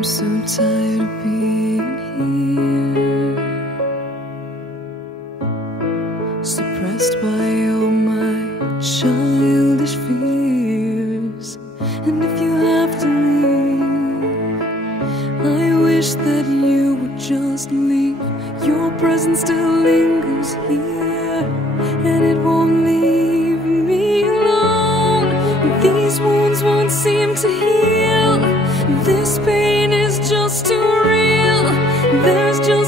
I'm so tired of being here, suppressed by all my childish fears. And if you have to leave, I wish that you would just leave. Your presence still lingers here, and it won't leave me alone. These wounds won't seem to heal. This pain is just too real. There's just